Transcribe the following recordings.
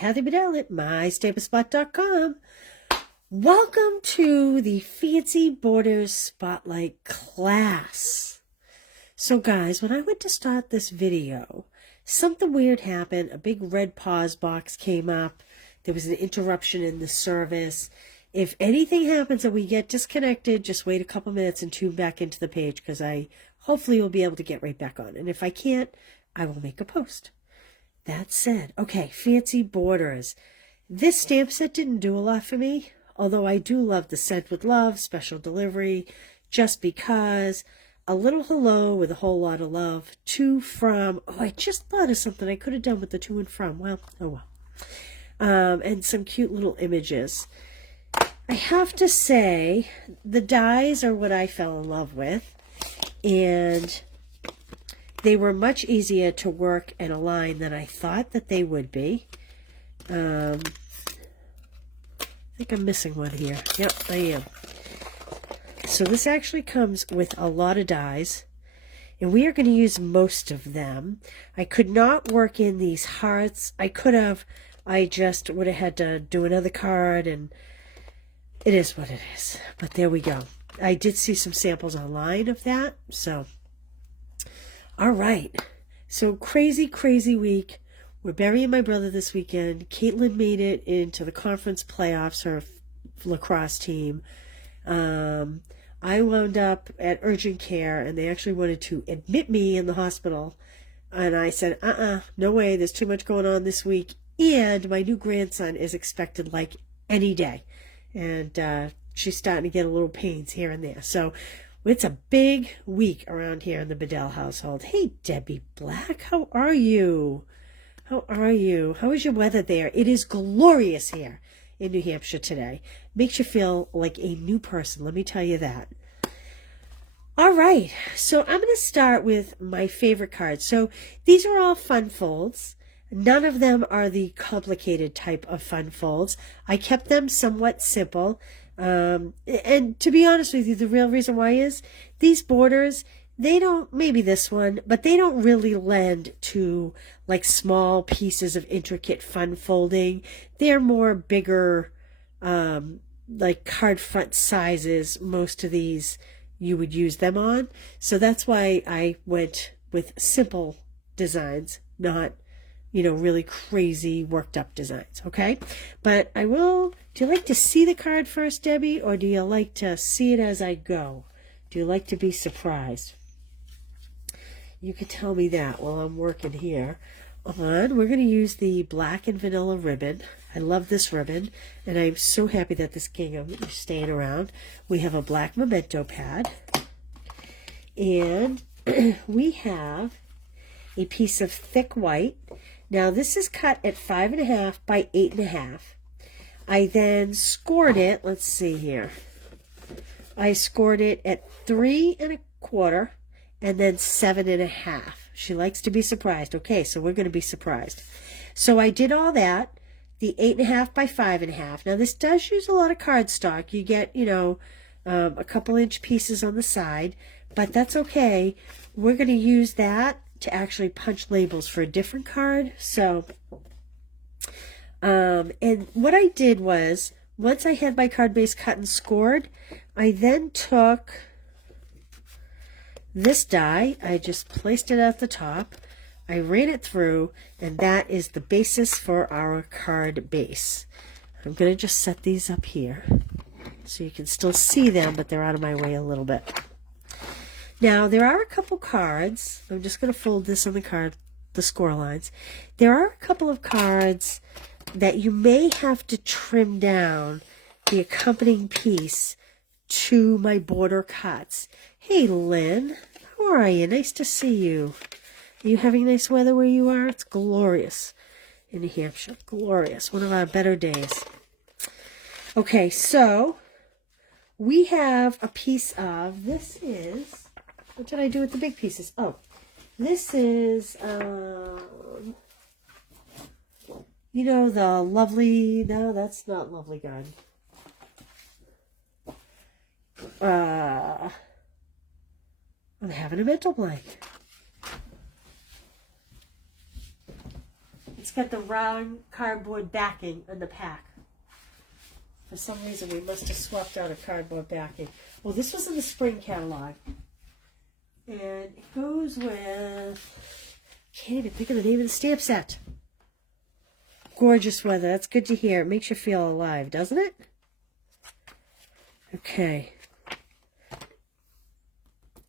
Kathy Bedell at MyStapleSpot.com. Welcome to the Fancy Borders Spotlight class. So guys, when I went to start this video, something weird happened. A big red pause box came up. There was an interruption in the service. If anything happens and we get disconnected, just wait a couple minutes and tune back into the page, because I hopefully will be able to get right back on. And if I can't, I will make a post. That said, okay, Fancy Borders. This stamp set didn't do a lot for me, although I do love the Sent with Love, special delivery, just because, a little hello with a whole lot of love, to, from. Oh, I just thought of something I could have done with the to and from. Well, oh well. And some cute little images. I have to say, the dies are what I fell in love with, and they were much easier to work and align than I thought that they would be. I think I'm missing one here. Yep, I am. So this actually comes with a lot of dies, and we are going to use most of them. I could not work in these hearts. I could have. I just would have had to do another card, and it is what it is. But there we go. I did see some samples online of that, so... All right, so crazy week. We're burying my brother this weekend. Caitlin made it into the conference playoffs, her lacrosse team. I wound up at urgent care, and they actually wanted to admit me in the hospital. And I said, no way, there's too much going on this week. And my new grandson is expected like any day. And she's starting to get a little pains here and there. So it's a big week around here in the Bedell household. Hey, Debbie Black, how are you? How are you? How is your weather there? It is glorious here in New Hampshire today. Makes you feel like a new person, let me tell you that. All right, so I'm going to start with my favorite cards. So these are all fun folds. None of them are the complicated type of fun folds. I kept them somewhat simple. And to be honest with you, the real reason why is these borders, they don't, maybe this one, but they don't really lend to like small pieces of intricate fun folding. They're more bigger, like card front sizes. Most of these you would use them on. So that's why I went with simple designs, not really crazy worked up designs, okay? But I will, do you like to see the card first, Debbie, or do you like to see it as I go? Do you like to be surprised? You can tell me that while I'm working here. We're going to use the black and vanilla ribbon. I love this ribbon, and I'm so happy that this gingham is staying around. We have a black memento pad, and we have a piece of thick white. Now this is cut at 5.5 by 8.5. I then scored it, let's see here. I scored it at 3.25 and then 7.5. She likes to be surprised. Okay, so we're going to be surprised. So I did all that, the 8.5 by 5.5. Now this does use a lot of cardstock. You get, a couple inch pieces on the side, but that's okay. We're going to use that to actually punch labels for a different card. So, and what I did was, once I had my card base cut and scored, I then took this die, I just placed it at the top, I ran it through, and that is the basis for our card base. I'm going to just set these up here so you can still see them, but they're out of my way a little bit. Now, there are a couple cards. I'm just going to fold this on the card, the score lines. There are a couple of cards that you may have to trim down the accompanying piece to my border cuts. Hey, Lynn. How are you? Nice to see you. Are you having nice weather where you are? It's glorious in New Hampshire. Glorious. One of our better days. Okay, so we have a piece of, this is... What did I do with the big pieces? Oh, this is, the lovely, no, that's not Lovely Garden. I'm having a mental blank. It's got the round cardboard backing on the pack. For some reason, we must have swapped out a cardboard backing. Well, this was in the spring catalog. And it goes with... Can't even think of the name of the stamp set. Gorgeous weather. That's good to hear. It makes you feel alive, doesn't it? Okay.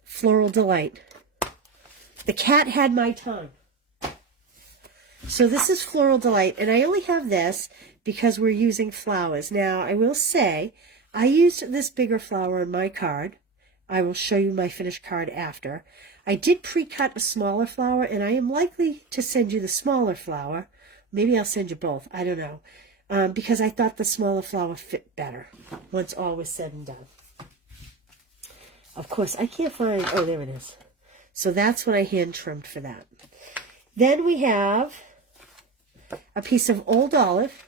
Floral Delight. The cat had my tongue. So this is Floral Delight, and I only have this because we're using flowers. Now, I will say, I used this bigger flower on my card. I will show you my finished card after. I did pre-cut a smaller flower, and I am likely to send you the smaller flower. Maybe I'll send you both. I don't know. Because I thought the smaller flower fit better once all was said and done. Of course, I can't find... Oh, there it is. So that's what I hand trimmed for that. Then we have a piece of old olive,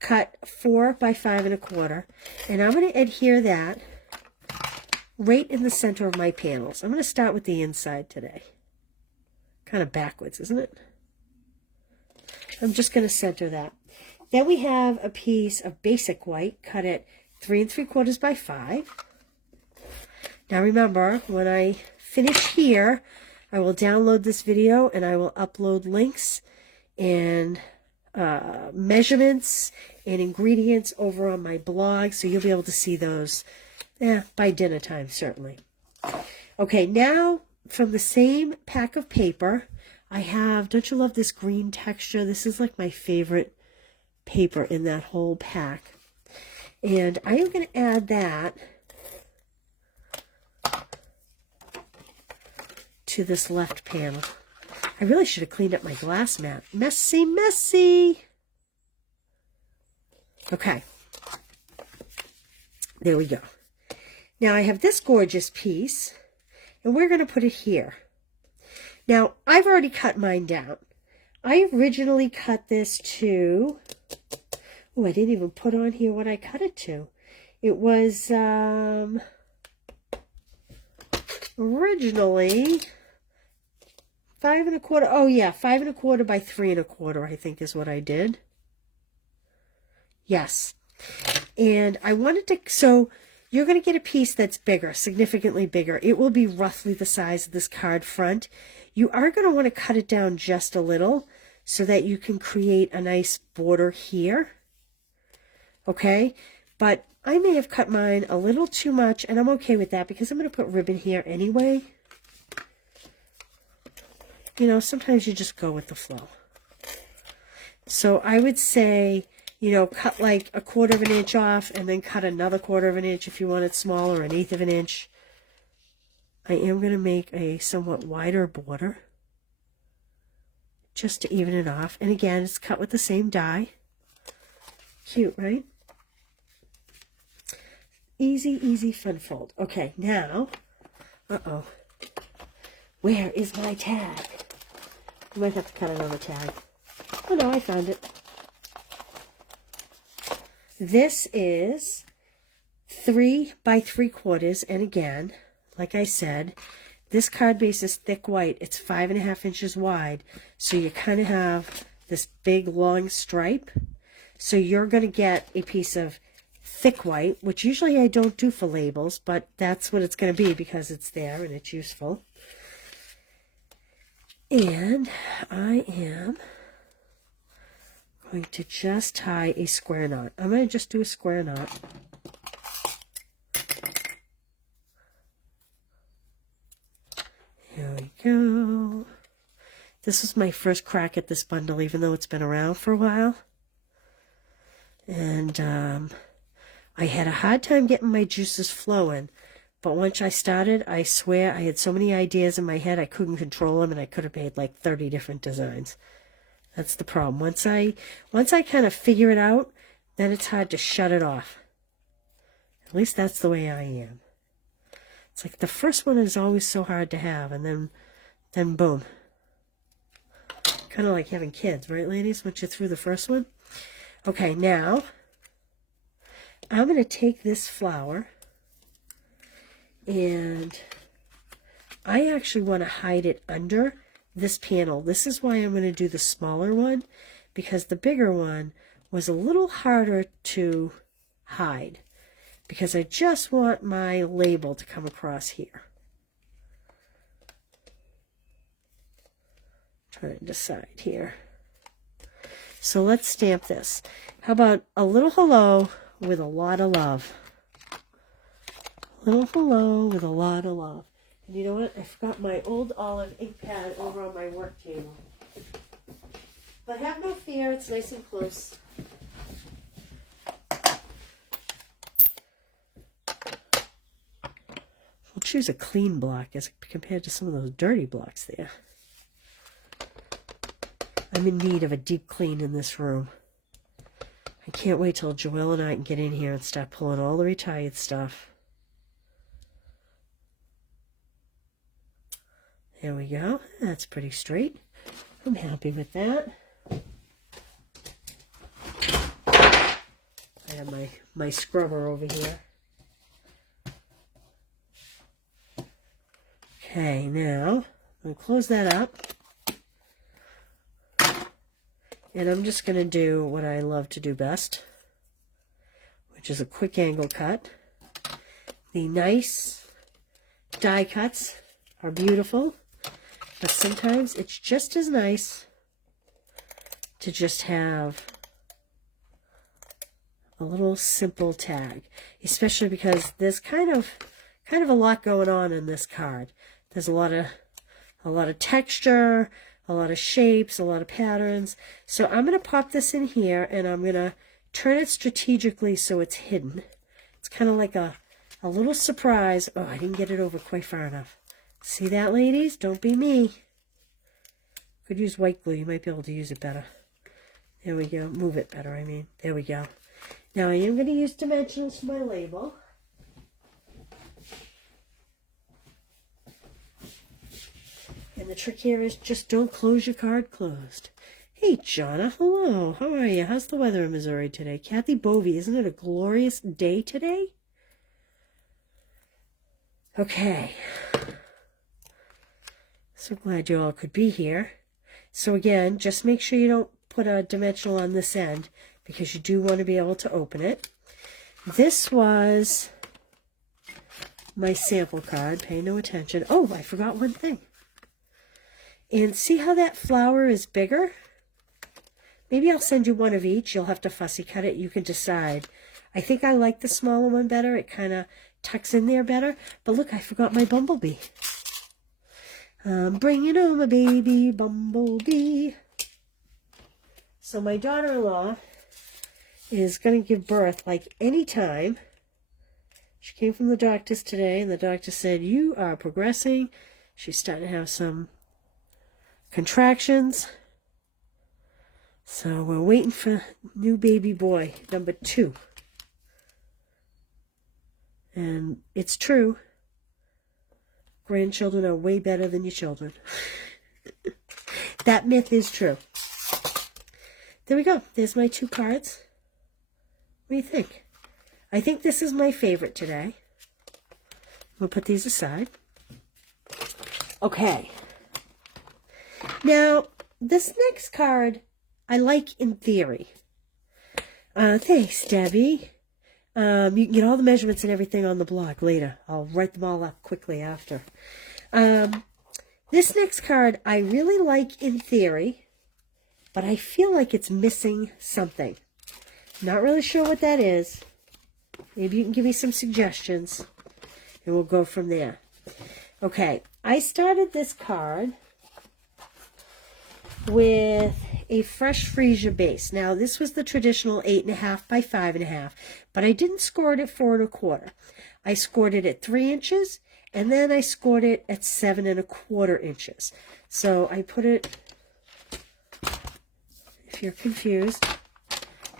cut 4 by 5 1/4, and I'm going to adhere that right in the center of my panels. I'm going to start with the inside today. Kind of backwards, isn't it? I'm just going to center that. Then we have a piece of basic white, cut at 3 3/4 by 5. Now remember, when I finish here, I will download this video and I will upload links and measurements and ingredients over on my blog, so you'll be able to see those by dinner time, certainly. Okay, now from the same pack of paper, I have, don't you love this green texture? This is like my favorite paper in that whole pack. And I am going to add that to this left panel. I really should have cleaned up my glass mat. Messy, messy. Okay. There we go. Now I have this gorgeous piece, and we're going to put it here. Now, I've already cut mine down. I originally cut this to... Oh, I didn't even put on here what I cut it to. It was originally 5 1/4. Oh, yeah, 5 1/4 by 3 1/4, I think is what I did. Yes. And I wanted to... So, you're going to get a piece that's bigger, significantly bigger. It will be roughly the size of this card front. You are going to want to cut it down just a little so that you can create a nice border here. Okay? But I may have cut mine a little too much, and I'm okay with that because I'm going to put ribbon here anyway. You know, sometimes you just go with the flow. So I would say, you know, cut like 1/4 inch off and then cut another 1/4 inch if you want it smaller, 1/8 inch. I am going to make a somewhat wider border just to even it off. And again, it's cut with the same die. Cute, right? Easy, easy, fun fold. Okay, now, uh-oh. Where is my tag? I might have to cut another tag. Oh no, I found it. This is 3 by 3/4, and again, like I said, this card base is thick white. It's 5 1/2 inches wide, so you kind of have this big long stripe. So you're going to get a piece of thick white, which usually I don't do for labels, but that's what it's going to be because it's there and it's useful. And I am going to just tie a square knot. I'm going to just do a square knot. Here we go. This was my first crack at this bundle, even though it's been around for a while. And I had a hard time getting my juices flowing. But once I started, I swear I had so many ideas in my head I couldn't control them, and I could have made like 30 different designs. That's the problem. Once I kind of figure it out, then it's hard to shut it off. At least that's the way I am. It's like the first one is always so hard to have, and then boom. Kind of like having kids, right, ladies? Once you're through the first one. Okay, now I'm going to take this flower, and I actually want to hide it under this panel. This is why I'm going to do the smaller one, because the bigger one was a little harder to hide, because I just want my label to come across here. Trying to decide here. So let's stamp this. How about a little hello with a lot of love? Little hello with a lot of love. And you know what? I forgot my old olive ink pad over on my work table. But have no fear, it's nice and close. We'll choose a clean block as compared to some of those dirty blocks there. I'm in need of a deep clean in this room. I can't wait till Joelle and I can get in here and start pulling all the retired stuff. There we go. That's pretty straight. I'm happy with that. I have my scrubber over here. Okay, now I'm going to close that up. And I'm just going to do what I love to do best, which is a quick angle cut. The nice die cuts are beautiful, but sometimes it's just as nice to just have a little simple tag, especially because there's kind of a lot going on in this card. There's a lot of texture, a lot of shapes, a lot of patterns. So I'm going to pop this in here, and I'm going to turn it strategically so it's hidden. It's kind of like a little surprise. Oh, I didn't get it over quite far enough. See that, ladies? Don't be me. Could use white glue. You might be able to use it better. There we go. Move it better, I mean. There we go. Now I am going to use dimensionals for my label. And the trick here is just don't close your card closed. Hey, Jonna. Hello. How are you? How's the weather in Missouri today? Kathy Bovey, isn't it a glorious day today? Okay. So glad you all could be here. So again, just make sure you don't put a dimensional on this end, because you do want to be able to open it. This was my sample card. Pay no attention. Oh, I forgot one thing. And see how that flower is bigger? Maybe I'll send you one of each. You'll have to fussy cut it. You can decide. I think I like the smaller one better. It kind of tucks in there better. But look, I forgot my bumblebee. Bring it on, my baby bumblebee. So my daughter-in-law is going to give birth like any time. She came from the doctor's today, and the doctor said, you are progressing. She's starting to have some contractions. So we're waiting for new baby boy number 2. And it's true. Grandchildren are way better than your children. That myth is true. There we go. There's my 2 cards. What do you think? I think this is my favorite today. We'll put these aside. Okay. Now, this next card I like in theory. Thanks, Debbie. You can get all the measurements and everything on the blog later. I'll write them all up quickly after. This next card I really like in theory, but I feel like it's missing something. Not really sure what that is. Maybe you can give me some suggestions, and we'll go from there. Okay, I started this card with a fresh freesia base. Now, this was the traditional 8.5 by 5.5, but I didn't score it at 4 1/4. I scored it at 3 inches, and then I scored it at 7 1/4 inches. So I put it, if you're confused,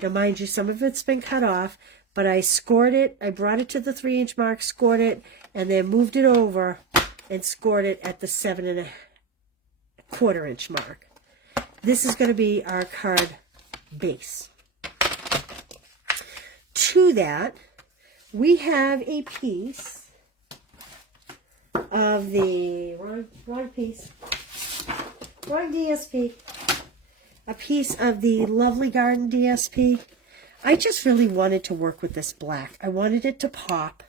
now mind you, some of it's been cut off, but I scored it, I brought it to the 3-inch mark, scored it, and then moved it over and scored it at the 7 1/4 inch mark. This is going to be our card base. To that, we have a piece of the, wrong piece, wrong DSP. A piece of the Lovely Garden DSP. I just really wanted to work with this black. I wanted it to pop.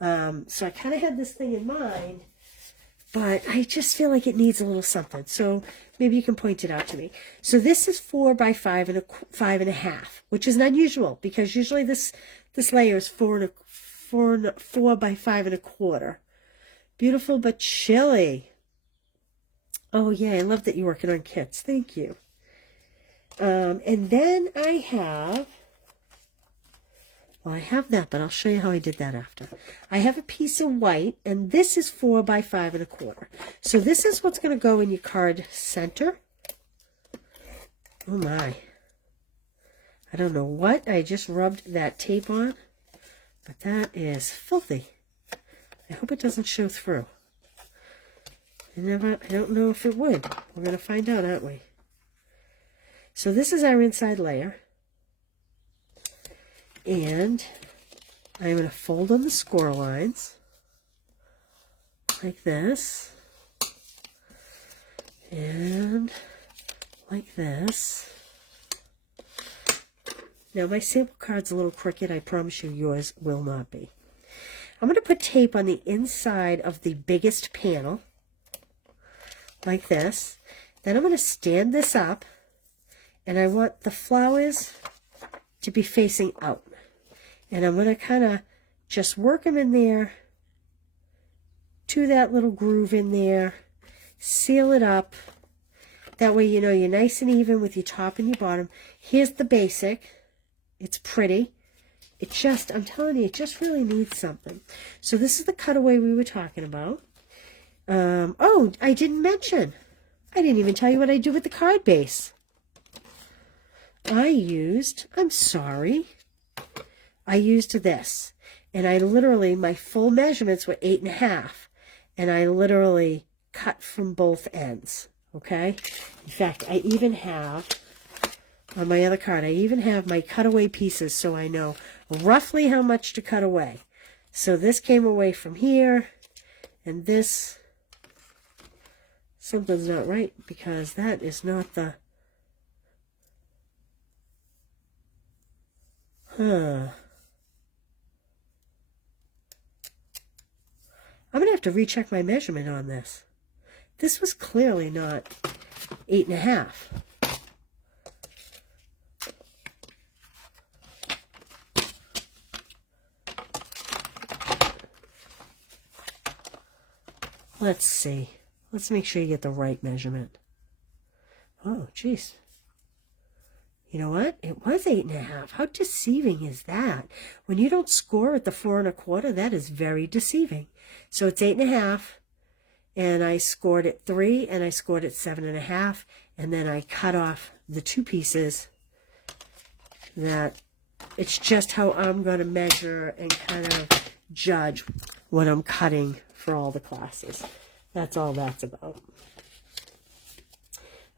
So I kind of had this thing in mind, but I just feel like it needs a little something. So maybe you can point it out to me. So this is 4 by 5 and 5.5, which is unusual because usually this layer is 4 by 5.25. Beautiful but chilly. Oh yeah, I love that you're working on kits. Thank you. And then I have, well, I have that, but I'll show you how I did that after. I have a piece of white, and this is 4 by 5.25. So this is what's going to go in your card center. Oh my. I don't know what I just rubbed that tape on, but that is filthy. I hope it doesn't show through. I don't know if it would. We're going to find out, aren't we? So this is our inside layer. And I'm going to fold on the score lines like this. And like this. Now my sample card's a little crooked. I promise you yours will not be. I'm going to put tape on the inside of the biggest panel like this. Then I'm going to stand this up, and I want the flowers to be facing out. And I'm going to kind of just work them in there to that little groove in there, seal it up. That way you know you're nice and even with your top and your bottom. Here's the basic. It's pretty. It just, I'm telling you, it just really needs something. So this is the cutaway we were talking about. Oh, I didn't mention. I didn't even tell you what I do with the card base. I used this. And I literally, my full measurements were 8.5. And I literally cut from both ends. Okay? In fact, I even have, on my other card, I even have my cutaway pieces so I know roughly how much to cut away. So this came away from here, and this, something's not right because that is not the, I'm going to have to recheck my measurement on this. This was clearly not 8.5. Let's see. Let's make sure you get the right measurement. Oh, jeez. You know what? It was 8.5. How deceiving is that? When you don't score at the 4.25, that is very deceiving. So it's 8.5, and I scored at 3, and I scored at 7.5, and then I cut off the 2 pieces. That it's just how I'm going to measure and kind of judge what I'm cutting for all the classes. That's all that's about.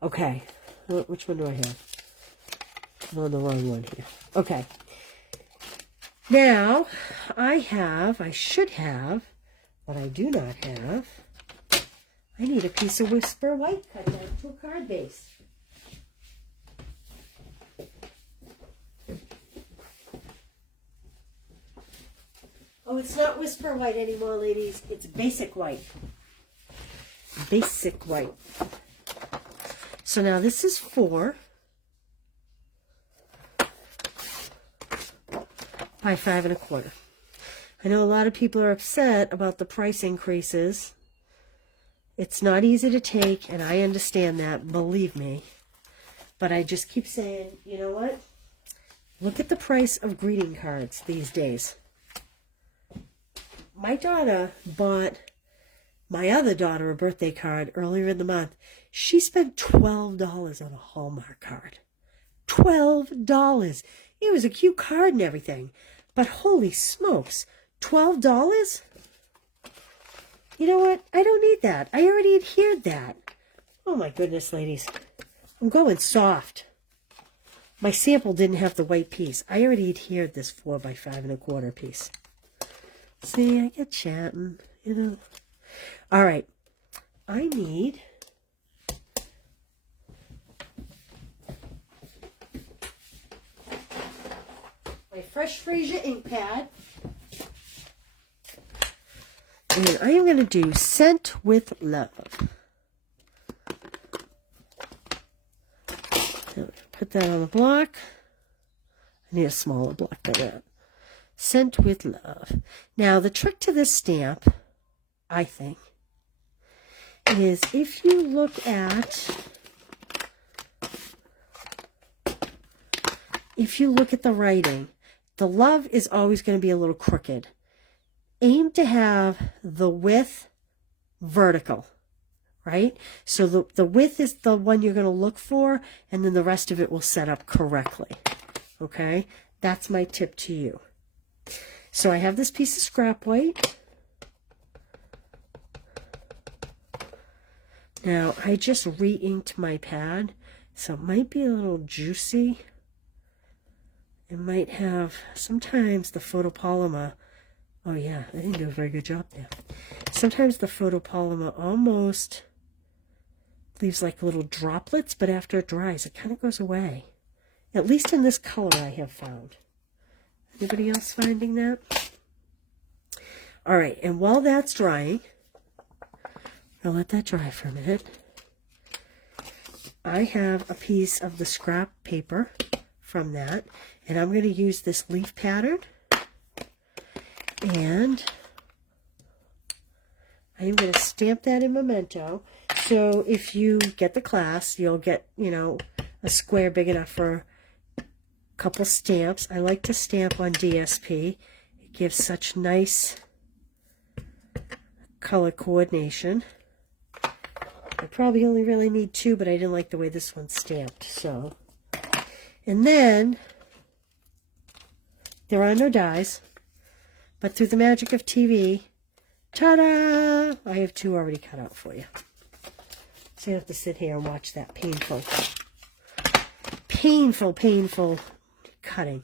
Okay, which one do I have? I'm on the wrong one here. Okay. Now, I should have, but I do not have, I need a piece of Whisper White cut down to a card base. Oh, it's not Whisper White anymore, ladies. It's Basic White. Basic White. So now this is 4 by 5.25. I know a lot of people are upset about the price increases. It's not easy to take, and I understand that, believe me. But I just keep saying, you know what? Look at the price of greeting cards these days. My daughter bought my other daughter a birthday card earlier in the month. She spent $12 on a Hallmark card. $12. It was a cute card and everything. But holy smokes, $12? You know what? I don't need that. I already adhered that. Oh my goodness, ladies. I'm going soft. My sample didn't have the white piece. I already adhered this 4 by 5.25 piece. See, I get chatting, you know. All right. I need fresh Fraser ink pad. And I am going to do Scent with Love. Put that on the block. I need a smaller block than that. Scent with Love. Now, the trick to this stamp, I think, is if you look at the writing, the love is always going to be a little crooked. Aim to have the width vertical, right? So the width is the one you're going to look for, and then the rest of it will set up correctly. Okay? That's my tip to you. So I have this piece of scrap white. Now, I just re-inked my pad, so it might be a little juicy. It might have, sometimes the photopolymer, oh yeah, I didn't do a very good job there. Sometimes the photopolymer almost leaves like little droplets, but after it dries, it kind of goes away. At least in this color I have found. Anybody else finding that? All right, and while that's drying, I'll let that dry for a minute. I have a piece of the scrap paper from that, and I'm going to use this leaf pattern, and I'm going to stamp that in Memento. So if you get the class, you'll get, you know, a square big enough for a couple stamps. I like to stamp on DSP. It gives such nice color coordination. I probably only really need 2, but I didn't like the way this one's stamped. So, and then there are no dies, but through the magic of TV, ta-da! I have 2 already cut out for you. So you have to sit here and watch that painful cutting.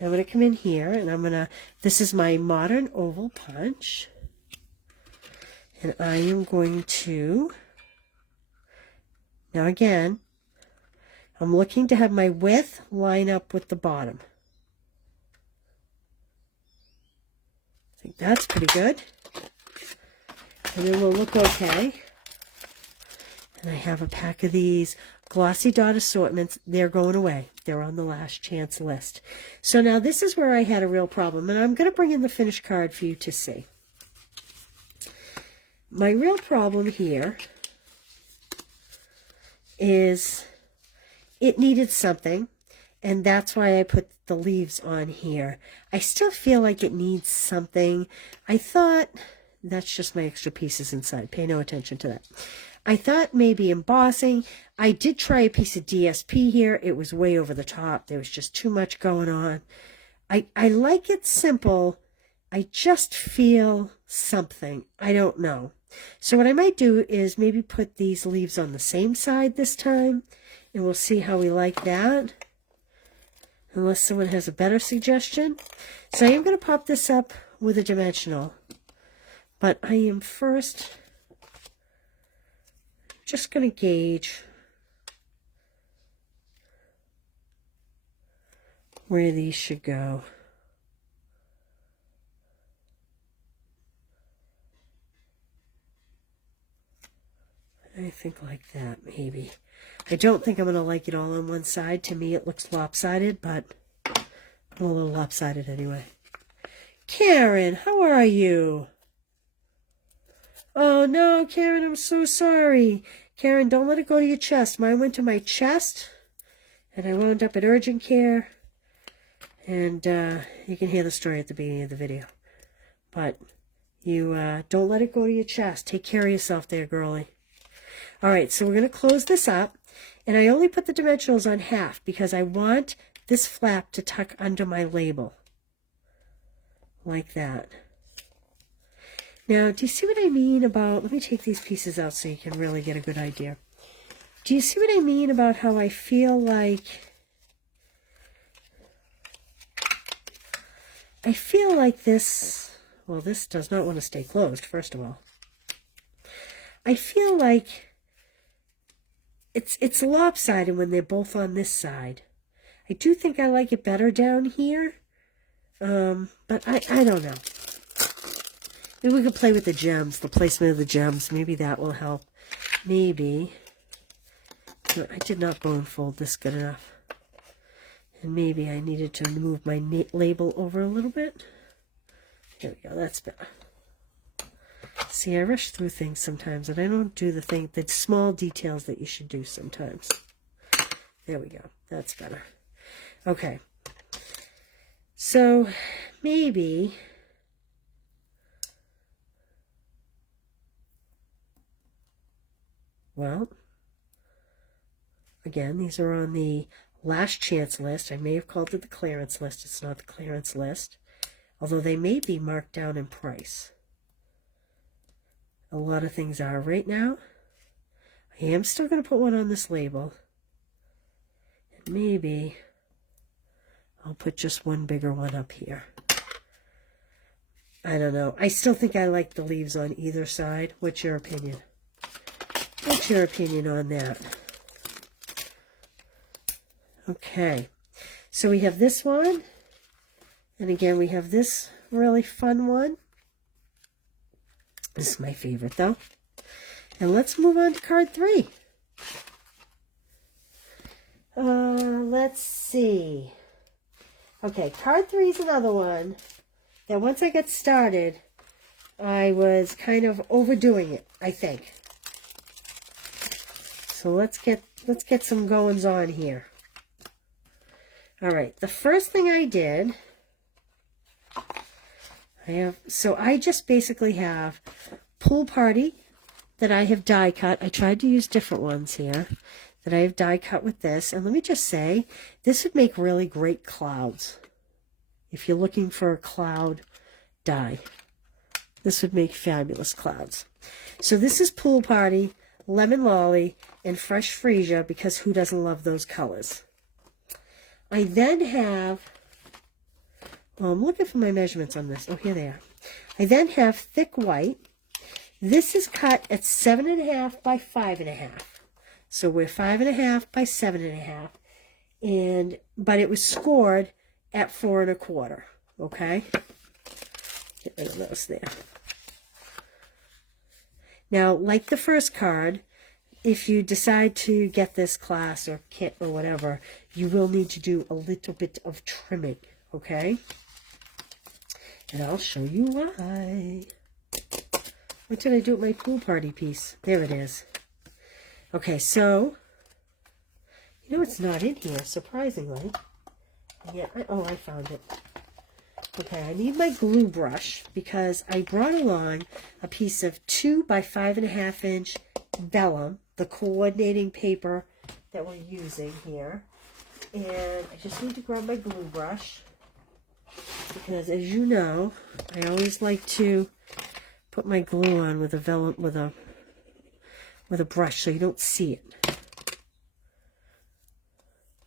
Now I'm going to come in here, and I'm going to, this is my modern oval punch, and I am going to, now again, I'm looking to have my width line up with the bottom. I think that's pretty good. And then we'll look okay. And I have a pack of these glossy dot assortments. They're going away. They're on the last chance list. So now this is where I had a real problem. And I'm going to bring in the finished card for you to see. My real problem here is it needed something, and that's why I put the leaves on here. I still feel like it needs something. I thought, that's just my extra pieces inside. Pay no attention to that. I thought maybe embossing. I did try a piece of DSP here. It was way over the top. There was just too much going on. I like it simple. I just feel something. I don't know. So what I might do is maybe put these leaves on the same side this time, and we'll see how we like that, unless someone has a better suggestion. So I am going to pop this up with a dimensional, but I am first just going to gauge where these should go. I think like that, maybe. I don't think I'm going to like it all on one side. To me, it looks lopsided, but I'm a little lopsided anyway. Karen, how are you? Oh, no, Karen, I'm so sorry. Karen, don't let it go to your chest. Mine went to my chest, and I wound up at urgent care. And you can hear the story at the beginning of the video. But you don't let it go to your chest. Take care of yourself there, girlie. All right, so we're going to close this up, and I only put the dimensionals on half because I want this flap to tuck under my label, like that. Now, do you see what I mean about, let me take these pieces out so you can really get a good idea. Do you see what I mean about how I feel like, this, well, this does not want to stay closed, first of all. I feel like it's lopsided when they're both on this side. I do think I like it better down here, But I don't know. Maybe we could play with the gems, the placement of the gems. Maybe that will help. Maybe. No, I did not bone fold this good enough. And maybe I needed to move my label over a little bit. There we go, that's better. See, I rush through things sometimes, and I don't do the small details that you should do sometimes. There we go, that's better. Okay. So, maybe... Well, again, these are on the last chance list. I may have called it the clearance list. It's not the clearance list, although they may be marked down in price. A lot of things are right now. I am still going to put one on this label. And maybe I'll put just one bigger one up here. I don't know. I still think I like the leaves on either side. What's your opinion? What's your opinion on that? Okay, so we have this one, and again we have this really fun one. This is my favorite though. And let's move on to card 3. Let's see. Okay, card 3 is another one that once I got started, I was kind of overdoing it, I think. So let's get some goings on here. All right, the first thing I did, I just basically have Pool Party that I have die cut. I tried to use different ones here that I have die cut with this. And let me just say, this would make really great clouds. If you're looking for a cloud die, this would make fabulous clouds. So this is Pool Party, Lemon Lolly, and Fresh Freesia, because who doesn't love those colors? I then have, I'm looking for my measurements on this. Oh, here they are. I then have Thick White. This is cut at 7.5 by 5.5. So we're 5.5 by 7.5. But it was scored at 4 1/4. Okay? Get rid of those there. Now, like the first card, if you decide to get this class or kit or whatever, you will need to do a little bit of trimming, okay? And I'll show you why. What did I do with my Pool Party piece? There it is. Okay, so, you know it's not in here, surprisingly. Yeah, I found it. Okay, I need my glue brush because I brought along a piece of 2 by 5.5 inch vellum, the coordinating paper that we're using here. And I just need to grab my glue brush because, as you know, I always like to put my glue on with a vellum with a brush so you don't see it.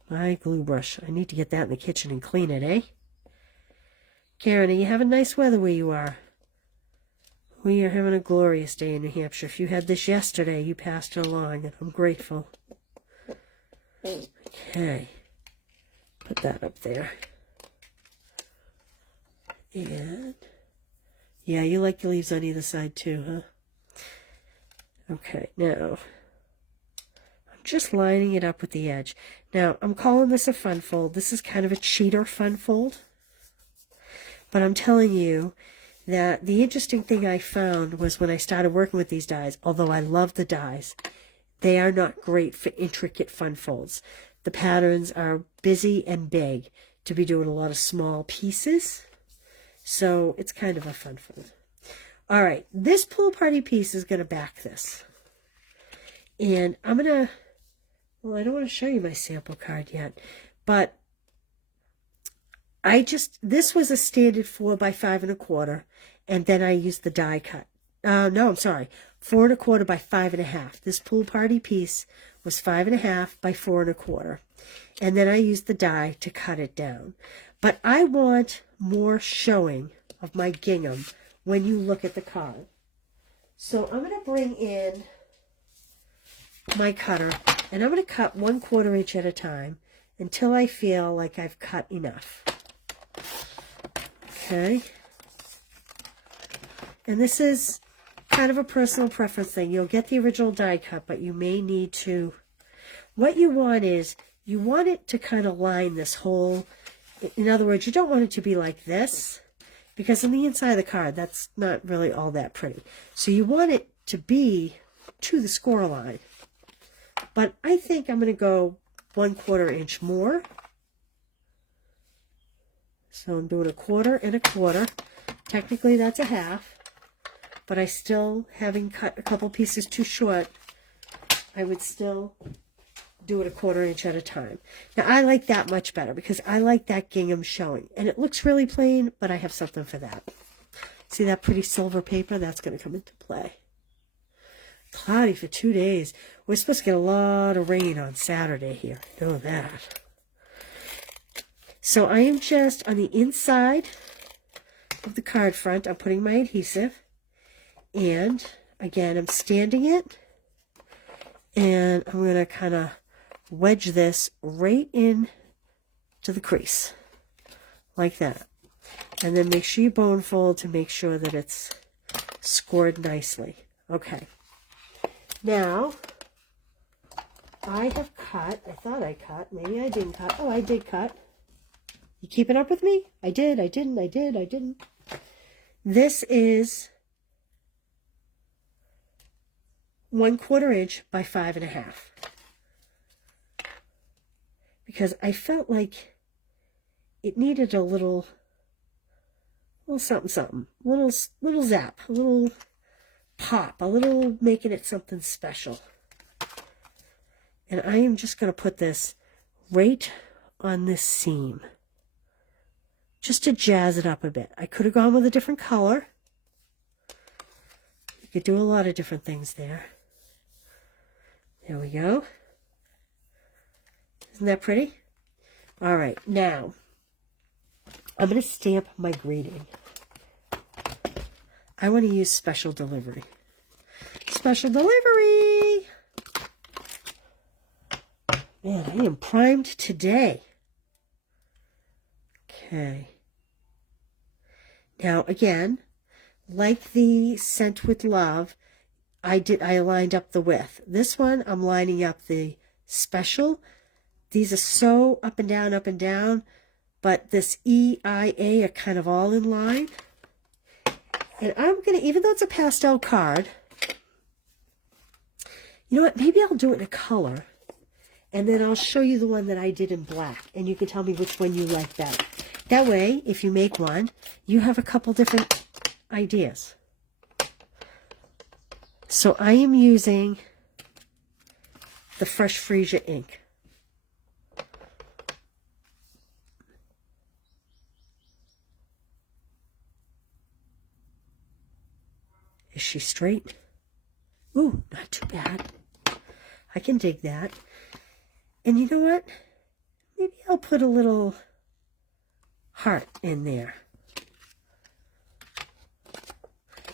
My glue brush. I need to get that in the kitchen and clean it, eh? Karen, are you having nice weather where you are? We are having a glorious day in New Hampshire. If you had this yesterday, you passed it along, and I'm grateful. Okay. Put that up there. And, yeah, you like the leaves on either side too, huh? Okay, now, I'm just lining it up with the edge. Now, I'm calling this a fun fold. This is kind of a cheater fun fold. But I'm telling you that the interesting thing I found was when I started working with these dies, although I love the dies, they are not great for intricate fun folds. The patterns are busy and big to be doing a lot of small pieces. So it's kind of a fun fold. All right, this Pool Party piece is going to back this. And I'm going to, well, I don't want to show you my sample card yet, but this was a standard 4 by 5 1/4, and then I used the die cut. No, I'm sorry, 4 1/4 by 5 1/2. This Pool Party piece was 5 1/2 by 4 1/4, and then I used the die to cut it down. But I want more showing of my gingham when you look at the card. So I'm going to bring in my cutter, and I'm going to cut 1/4 inch at a time until I feel like I've cut enough. Okay. And this is kind of a personal preference thing. You'll get the original die cut, but you may need to... What you want is, you want it to kind of line this whole... In other words, you don't want it to be like this, because on the inside of the card, that's not really all that pretty. So you want it to be to the score line. But I think I'm going to go 1/4 inch more. So I'm doing 1/4 and 1/4. Technically that's a half, but I still, having cut a couple pieces too short, I would still do it 1/4 inch at a time. Now I like that much better because I like that gingham showing, and it looks really plain, but I have something for that. See that pretty silver paper? That's going to come into play. Cloudy for 2 days. We're supposed to get a lot of rain on Saturday here. Know that. So I am just on the inside of the card front. I'm putting my adhesive. And again, I'm standing it. And I'm going to kind of wedge this right in to the crease. Like that. And then make sure you bone fold to make sure that it's scored nicely. Okay. Now, I have cut, I thought I cut, maybe I didn't cut. Oh, I did cut. You keeping up with me? I did, I didn't, I did, I didn't. This is 1/4 inch by 5.5. Because I felt like it needed a little something, something. Little zap, a little pop, a little making it something special. And I am just going to put this right on this seam, just to jazz it up a bit. I could have gone with a different color. You could do a lot of different things there. There we go. Isn't that pretty? All right, now I'm going to stamp my greeting. I want to use special delivery. Special delivery! Man, I am primed today. Okay. Now, again, like the Scent with Love, I lined up the width. This one, I'm lining up the special. These are so up and down, but this E, I, A are kind of all in line. And I'm going to, even though it's a pastel card, you know what, maybe I'll do it in a color, and then I'll show you the one that I did in black, and you can tell me which one you like better. That way, if you make one, you have a couple different ideas. So I am using the Fresh Freesia ink. Is she straight? Ooh, not too bad. I can dig that. And you know what? Maybe I'll put a little heart in there.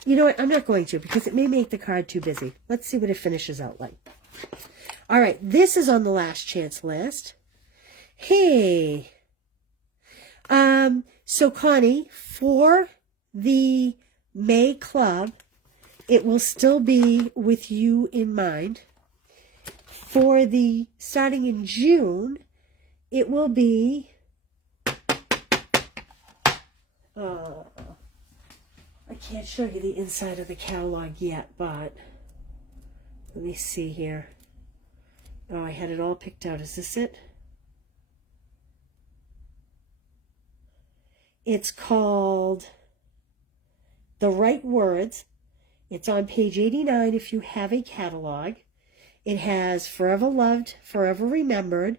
You know what? I'm not going to, because it may make the card too busy. Let's see what it finishes out like. All right, this is on the last chance list. Hey. So Connie, for the May Club, it will still be with you in mind. For the starting in June, it will be I can't show you the inside of the catalog yet, but let me see here. Oh, I had it all picked out. Is this it? It's called The Right Words. It's on page 89 if you have a catalog. It has Forever Loved, Forever Remembered,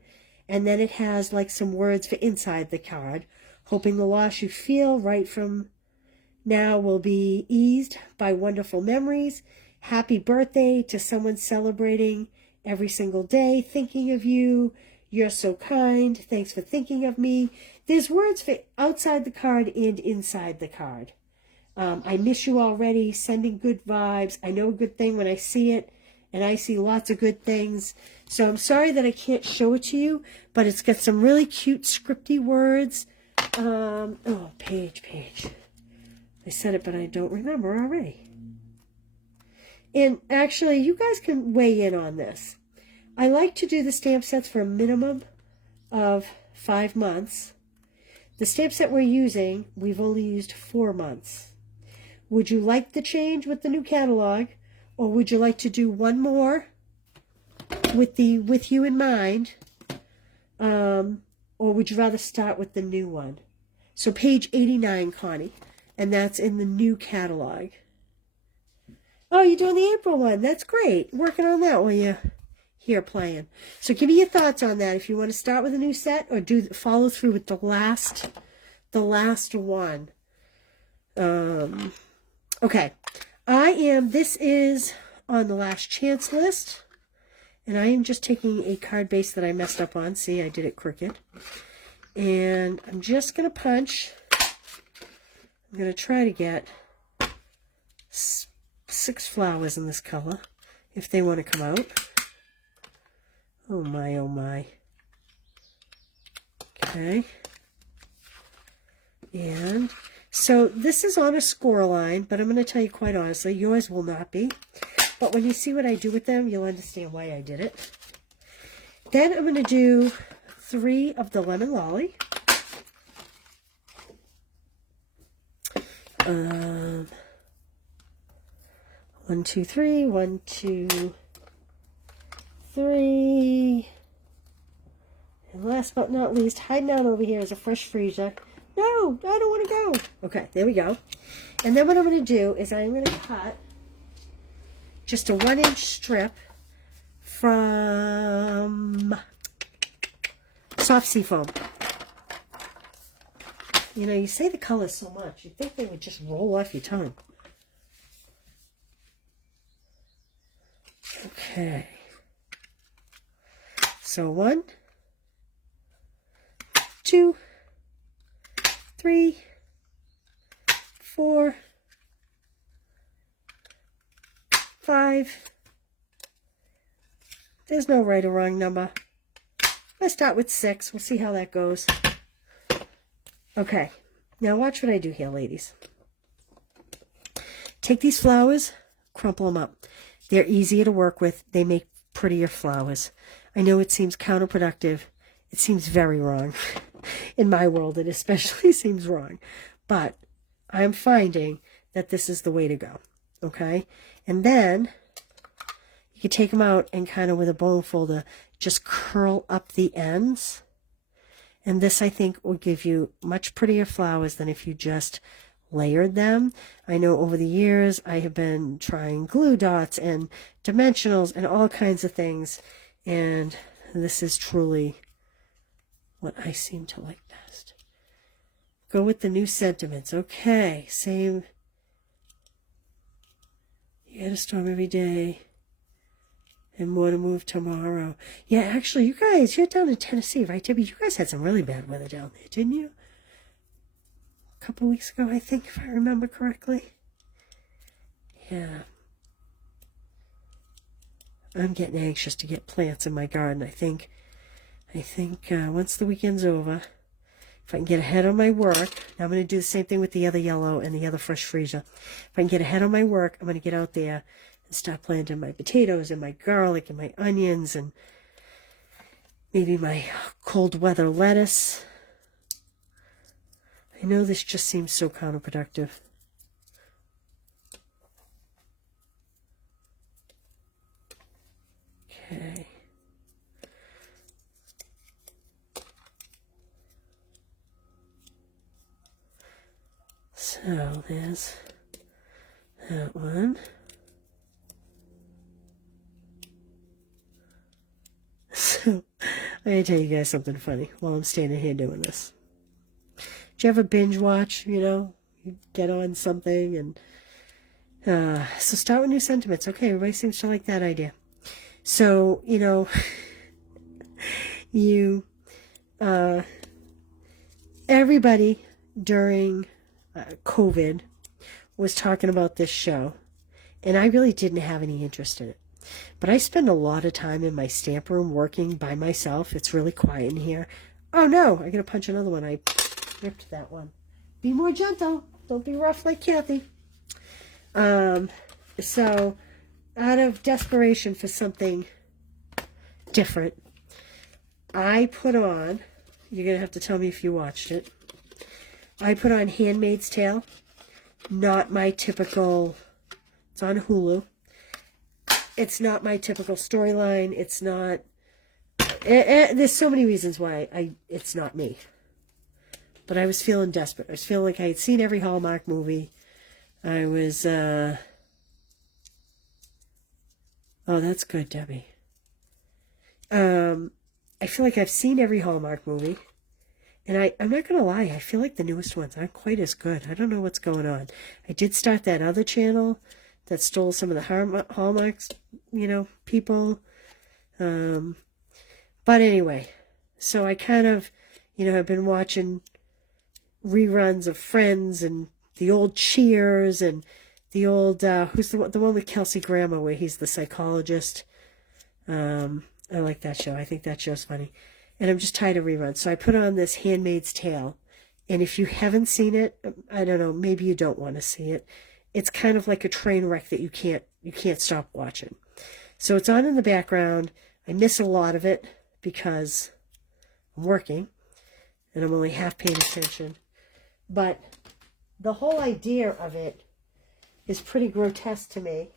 and then it has like some words for inside the card. Hoping the loss you feel right from now will be eased by wonderful memories. Happy birthday to someone celebrating every single day. Thinking of you. You're so kind. Thanks for thinking of me. There's words for outside the card and inside the card. I miss you already. Sending good vibes. I know a good thing when I see it. And I see lots of good things. So I'm sorry that I can't show it to you. But it's got some really cute scripty words. Oh, page. I said it, but I don't remember already. And actually, you guys can weigh in on this. I like to do the stamp sets for a minimum of 5 months. The stamp set we're using, we've only used 4 months. Would you like the change with the new catalog, or would you like to do one more with you in mind, or would you rather start with the new one? So page 89, Connie, and that's in the new catalog. Oh, you're doing the April one. That's great. Working on that while you're here playing. So give me your thoughts on that. If you want to start with a new set or follow through with the last one. Okay. This is on the last chance list. And I am just taking a card base that I messed up on. See, I did it crooked. And I'm just going to punch. I'm going to try to get 6 flowers in this color, if they want to come out. Oh my, oh my. Okay. And so this is on a score line, but I'm going to tell you quite honestly, yours will not be. But when you see what I do with them, you'll understand why I did it. Then I'm going to do 3 of the Lemon Lolly. 1, 2, 3. 1, 2, 3. And last but not least, hiding out over here is a Fresh Freesia. No, I don't want to go. Okay, there we go. And then what I'm going to do is I'm going to cut just a 1-inch strip from Soft Seafoam. You know, you say the colors so much, you'd think they would just roll off your tongue. Okay. So 1, 2, 3, 4, 5. There's no right or wrong number. Let's start with 6. We'll see how that goes. Okay. Now watch what I do here, ladies. Take these flowers, crumple them up. They're easier to work with. They make prettier flowers. I know it seems counterproductive. It seems very wrong. In my world, it especially seems wrong. But I'm finding that this is the way to go. Okay? And then you can take them out and kind of with a bone folder, just curl up the ends. And this, I think, will give you much prettier flowers than if you just layered them. I know over the years I have been trying glue dots and dimensionals and all kinds of things, and this is truly what I seem to like best. Go with the new sentiments. Okay, same. You had a storm every day and more to move tomorrow. Yeah, actually, you guys, you're down in Tennessee, right, Debbie? You guys had some really bad weather down there, didn't you? A couple weeks ago, I think, if I remember correctly. Yeah. I'm getting anxious to get plants in my garden. I think once the weekend's over, if I can get ahead on my work, now I'm going to do the same thing with the other yellow and the other Fresh Freesia. If I can get ahead on my work, I'm going to get out there and start planting my potatoes and my garlic and my onions and maybe my cold weather lettuce. I know this just seems so counterproductive. Okay. So there's that one. So I'm going to tell you guys something funny while I'm standing here doing this. Do you ever binge watch, you get on something and so start with new sentiments. Okay, everybody seems to like that idea. So, everybody during COVID was talking about this show, and I really didn't have any interest in it. But I spend a lot of time in my stamp room working by myself. It's really quiet in here. Oh no, I gotta punch another one. I ripped that one. Be more gentle. Don't be rough like Kathy. So, out of desperation for something different, I put on, you're going to have to tell me if you watched it, I put on Handmaid's Tale. Not my typical, it's on Hulu. It's not my typical storyline. It's not, there's so many reasons why it's not me. But I was feeling desperate. I was feeling like I had seen every Hallmark movie. I was, oh, that's good, Debbie. I feel like I've seen every Hallmark movie. And I'm not going to lie, I feel like the newest ones aren't quite as good. I don't know what's going on. I did start that other channel that stole some of the Hallmarks, people. But anyway, so I kind of, have been watching reruns of Friends and the old Cheers and the old, who's the one with Kelsey Grammer where he's the psychologist. I like that show. I think that show's funny. And I'm just tired of reruns. So I put on this Handmaid's Tale. And if you haven't seen it, I don't know, maybe you don't want to see it. It's kind of like a train wreck that you can't stop watching. So it's on in the background. I miss a lot of it because I'm working and I'm only half paying attention. But the whole idea of it is pretty grotesque to me.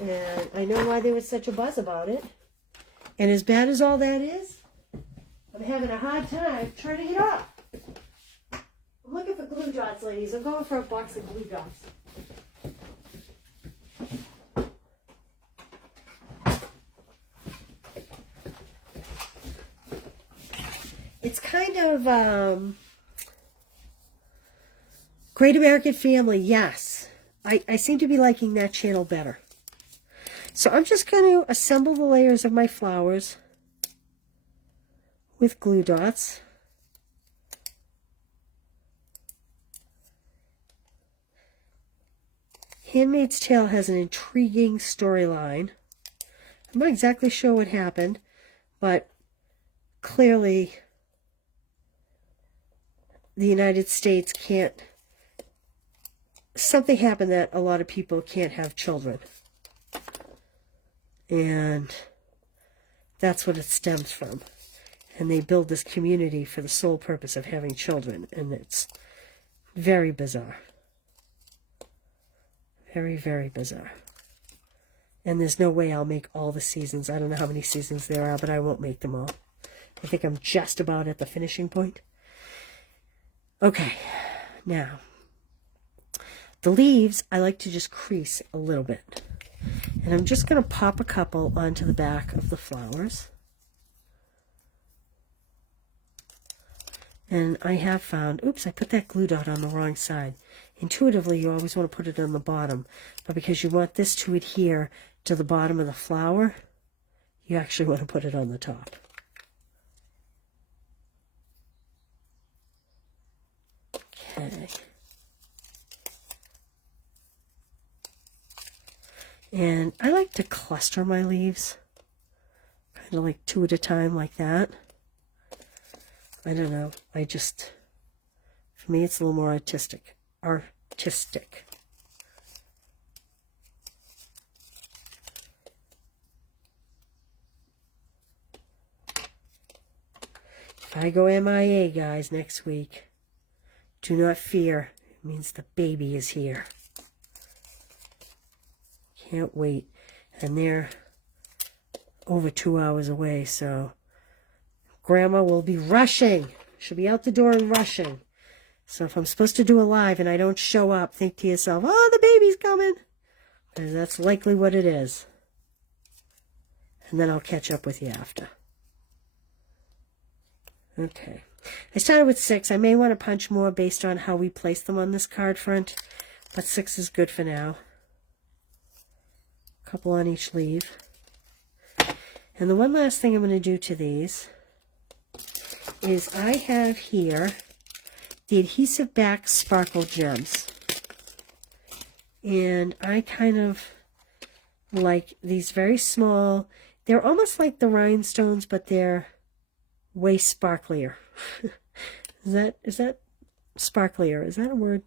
And I know why there was such a buzz about it. And as bad as all that is, I'm having a hard time turning it off. I'm looking for glue dots, ladies. I'm going for a box of glue dots. It's kind of Great American Family, yes. I seem to be liking that channel better. So I'm just going to assemble the layers of my flowers with glue dots. Handmaid's Tale has an intriguing storyline. I'm not exactly sure what happened, but clearly the United States can't, something happened that a lot of people can't have children. And that's what it stems from. And they build this community for the sole purpose of having children. And it's very bizarre. Very, very bizarre. And there's no way I'll make all the seasons. I don't know how many seasons there are, but I won't make them all. I think I'm just about at the finishing point. Okay, now, the leaves, I like to just crease a little bit. And I'm just going to pop a couple onto the back of the flowers. And I have found, oops, I put that glue dot on the wrong side. Intuitively, you always want to put it on the bottom. But because you want this to adhere to the bottom of the flower, you actually want to put it on the top. Okay. And I like to cluster my leaves, kind of like 2 at a time like that. I don't know, for me it's a little more artistic. If I go MIA, guys, next week, do not fear. It means the baby is here. Can't wait. And they're over 2 hours away, so Grandma will be rushing. She'll be out the door and rushing. So if I'm supposed to do a live and I don't show up, think to yourself, oh, the baby's coming. Because that's likely what it is. And then I'll catch up with you after. Okay. I started with 6. I may want to punch more based on how we place them on this card front. But 6 is good for now. A couple on each leaf. And the one last thing I'm going to do to these is I have here the Adhesive Back Sparkle Gems. And I kind of like these very small, they're almost like the rhinestones, but they're way sparklier. Is that sparklier. Is that a word?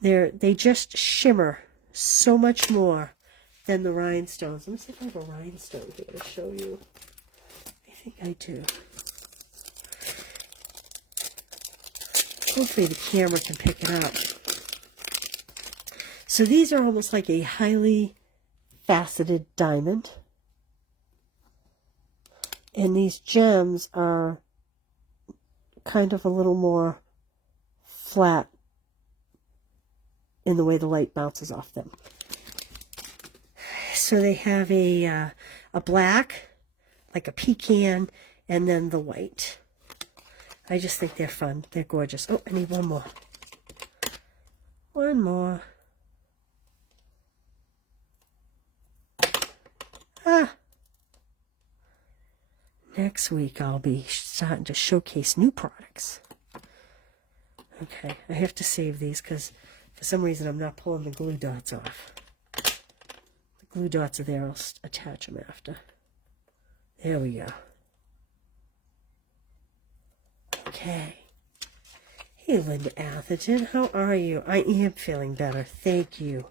They just shimmer so much more than the rhinestones. Let me see if I have a rhinestone here to show you. I think I do. Hopefully the camera can pick it up. So these are almost like a highly faceted diamond. And these gems are kind of a little more flat in the way the light bounces off them. So they have a black, like a pecan, and then the white. I just think they're fun. They're gorgeous. Oh, I need one more. One more. Next week I'll be starting to showcase new products. Okay, I have to save these because for some reason I'm not pulling the glue dots off. The glue dots are there. I'll attach them after. There we go. Okay. Hey, Linda Atherton, how are you? I am feeling better. Thank you.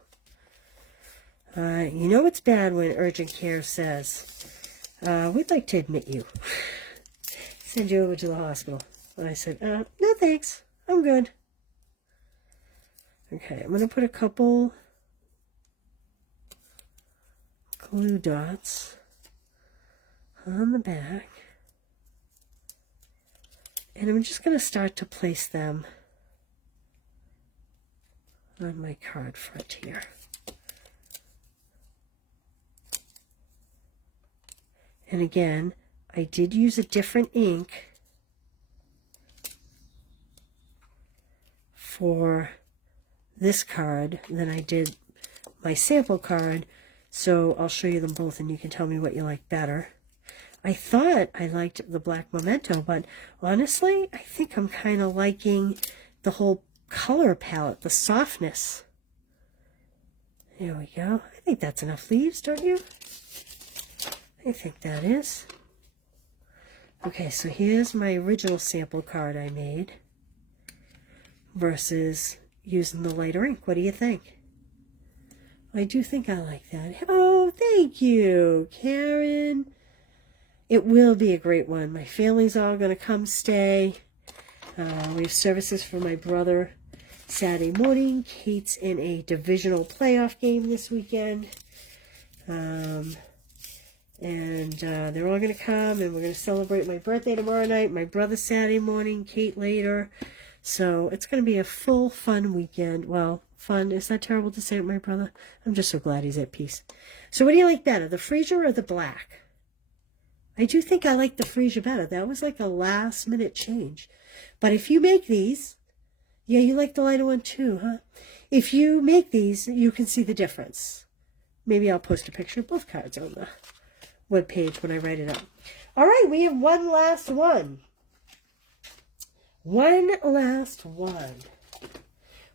You know it's bad when urgent care says, we'd like to admit you. Send you over to the hospital. And I said, no thanks. I'm good. Okay, I'm going to put a couple glue dots on the back. And I'm just going to start to place them on my card front here. And again, I did use a different ink for this card than I did my sample card, so I'll show you them both and you can tell me what you like better. I thought I liked the black memento, but honestly, I think I'm kind of liking the whole color palette, the softness. There we go. I think that's enough leaves, don't you? I think that is. Okay, so here's my original sample card I made versus using the lighter ink. What do you think? I do think I like that. Oh, thank you, Karen. It will be a great one. My family's all going to come stay. We have services for my brother Saturday morning. Kate's in a divisional playoff game this weekend. And they're all going to come, and we're going to celebrate my birthday tomorrow night, my brother Saturday morning, Kate later. So it's going to be a full, fun weekend. Well, fun. Is that terrible to say with my brother? I'm just so glad he's at peace. So what do you like better, the freesia or the black? I do think I like the freesia better. That was like a last-minute change. But if you make these, yeah, you like the lighter one too, huh? If you make these, you can see the difference. Maybe I'll post a picture of both cards on the webpage when I write it up. All right, we have one last one. One last one.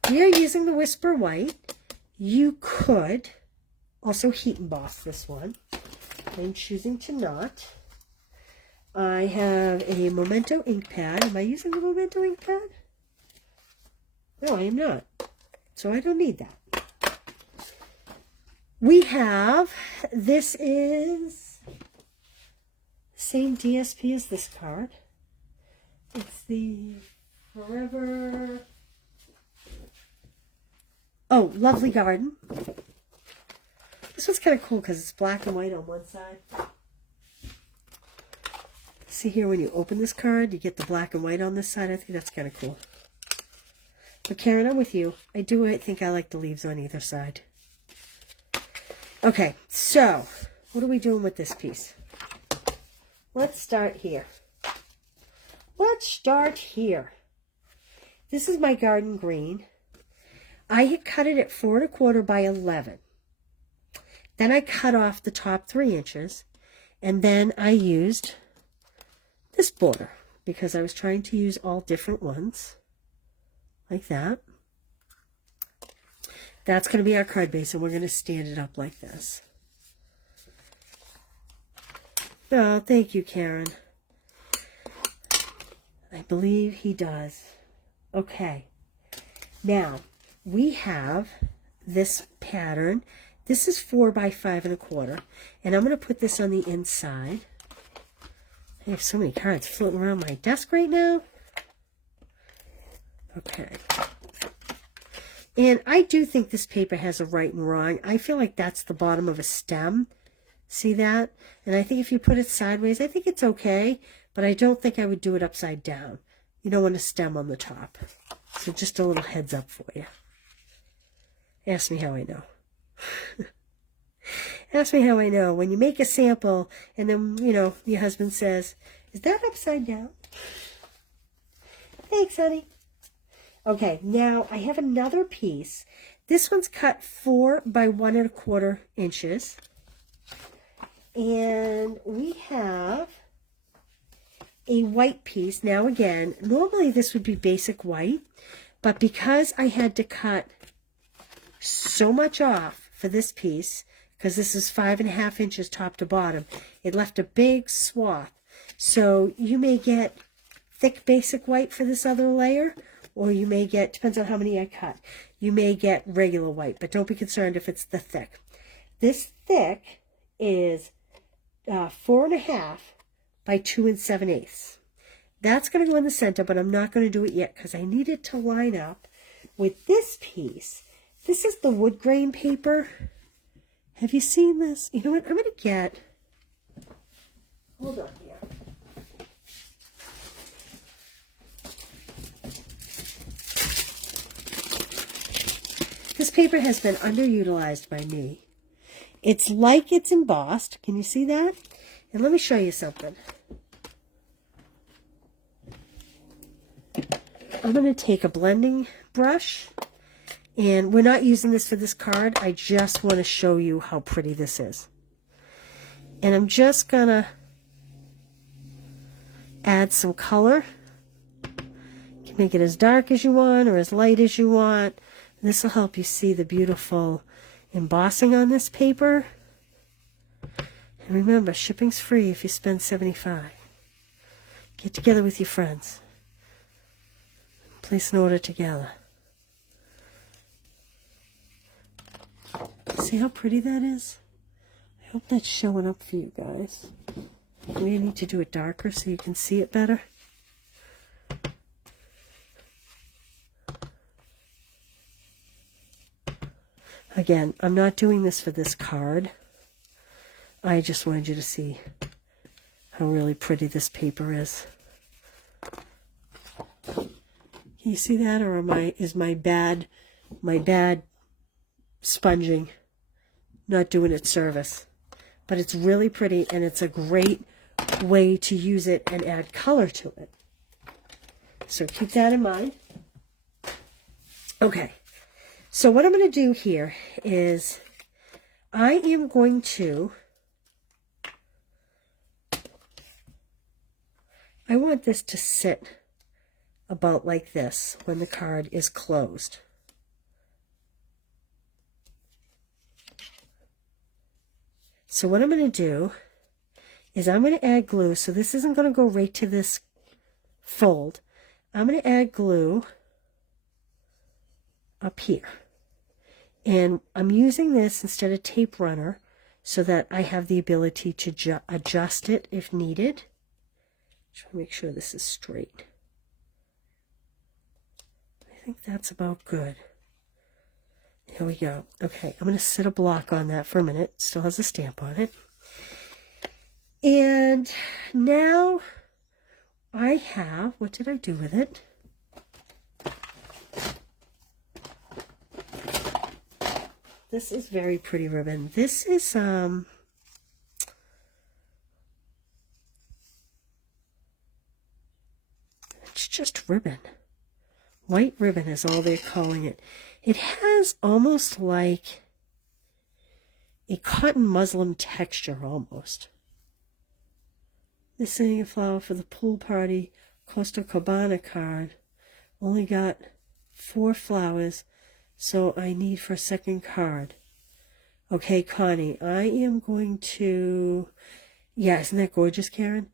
We are using the Whisper White. You could also heat emboss this one. I'm choosing to not. I have a Memento ink pad. Am I using the Memento ink pad? No, I am not. So I don't need that. We have, this is the same DSP as this card. It's the Forever... Oh, Lovely Garden. This one's kind of cool because it's black and white on one side. See here, when you open this card, you get the black and white on this side. I think that's kind of cool. But Karen, I'm with you. I think I like the leaves on either side. Okay, so what are we doing with this piece? Let's start here. Let's start here. This is my garden green. I had cut it at 4 1/4 by 11. Then I cut off the top 3 inches, and then I used this border because I was trying to use all different ones, like that. That's going to be our card base, and we're going to stand it up like this. Oh, thank you, Karen. I believe he does. Okay. Now, we have this pattern. This is 4 by 5 1/4, and I'm going to put this on the inside. I have so many cards floating around my desk right now. Okay. And I do think this paper has a right and wrong. I feel like that's the bottom of a stem. See that? And I think if you put it sideways, I think it's okay, but I don't think I would do it upside down. You don't want a stem on the top. So just a little heads up for you. Ask me how I know. Ask me how I know. When you make a sample and then, you know, your husband says, is that upside down? Thanks, honey. Okay, now I have another piece. This one's cut 4 by 1 1/4 inches. And we have a white piece. Now again, normally this would be basic white, but because I had to cut so much off for this piece, because this is 5 1/2 inches top to bottom, it left a big swath. So you may get thick basic white for this other layer, or you may get, depends on how many I cut, you may get regular white, but don't be concerned if it's the thick. This thick is 4 1/2 by 2 7/8. That's going to go in the center, but I'm not going to do it yet because I need it to line up with this piece. This is the wood grain paper. Have you seen this? You know what? I'm going to get, hold on here. This paper has been underutilized by me. It's like it's embossed. Can you see that? And let me show you something. I'm going to take a blending brush, and we're not using this for this card. I just want to show you how pretty this is. And I'm just going to add some color. You can make it as dark as you want or as light as you want. This will help you see the beautiful embossing on this paper. And remember, shipping's free if you spend $75. Get together with your friends. Place an order together. See how pretty that is? I hope that's showing up for you guys. We need to do it darker so you can see it better. Again, I'm not doing this for this card. I just wanted you to see how really pretty this paper is. Can you see that, or is my bad sponging not doing its service? But it's really pretty, and it's a great way to use it and add color to it. So keep that in mind. Okay. So what I'm going to do here is I am going to, I want this to sit about like this when the card is closed. So what I'm going to do is I'm going to add glue. So this isn't going to go right to this fold. I'm going to add glue up here. And I'm using this instead of tape runner so that I have the ability to adjust it if needed. Try to make sure this is straight. I think that's about good. Here we go. Okay, I'm going to set a block on that for a minute. It still has a stamp on it. And now I have, what did I do with it? This is very pretty ribbon. This is, it's just ribbon. White ribbon is all they're calling it. It has almost like a cotton muslin texture, almost. Missing a flower for the pool party Costa Cabana card. Only got 4 flowers. So I need for a second card. Okay, Connie, I am going to, yeah, isn't that gorgeous, Karen?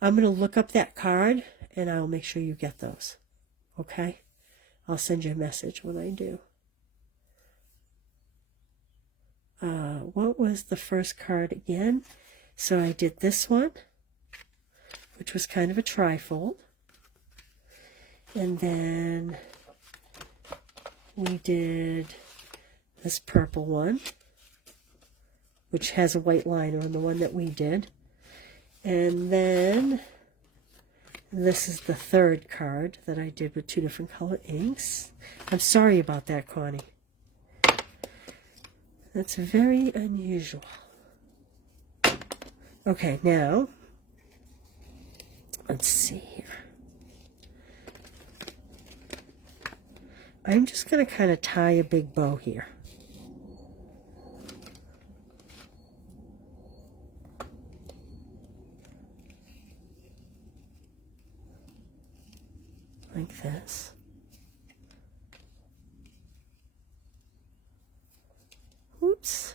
I'm going to look up that card, and I'll make sure you get those. Okay? I'll send you a message when I do. What was the first card again? So I did this one, which was kind of a trifold. And then we did this purple one, which has a white liner on the one that we did. And then this is the third card that I did with 2 different color inks. I'm sorry about that, Connie. That's very unusual. Okay, now, let's see here. I'm just going to kind of tie a big bow here. Like this. Oops.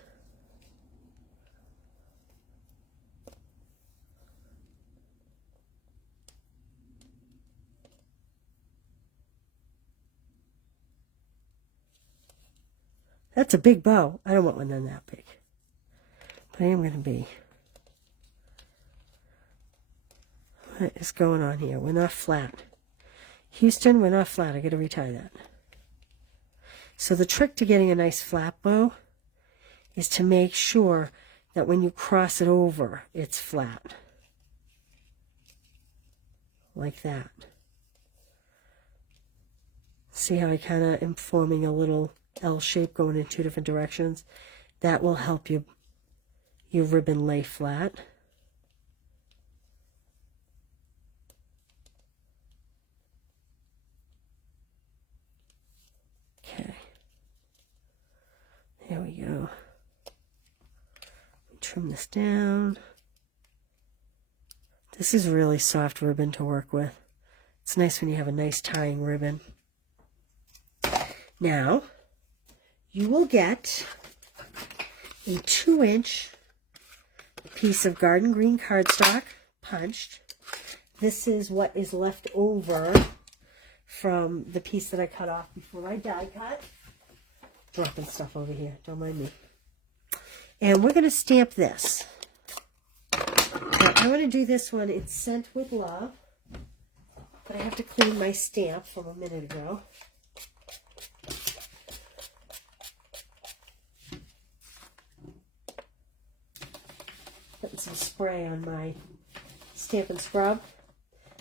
That's a big bow. I don't want one that big. But I am going to be. What is going on here? We're not flat. Houston, we're not flat. I got to retie that. So the trick to getting a nice flat bow is to make sure that when you cross it over, it's flat. Like that. See how I kind of am forming a little L shape going in 2 different directions? That will help your ribbon lay flat. Okay. There we go. Trim this down. This is really soft ribbon to work with. It's nice when you have a nice tying ribbon. Now, you will get a 2-inch piece of garden green cardstock punched. This is what is left over from the piece that I cut off before I die cut. Dropping stuff over here, don't mind me. And we're going to stamp this. Now, I want to do this one, it's Sent with Love, but I have to clean my stamp from a minute ago. Putting some spray on my Stamp and Scrub.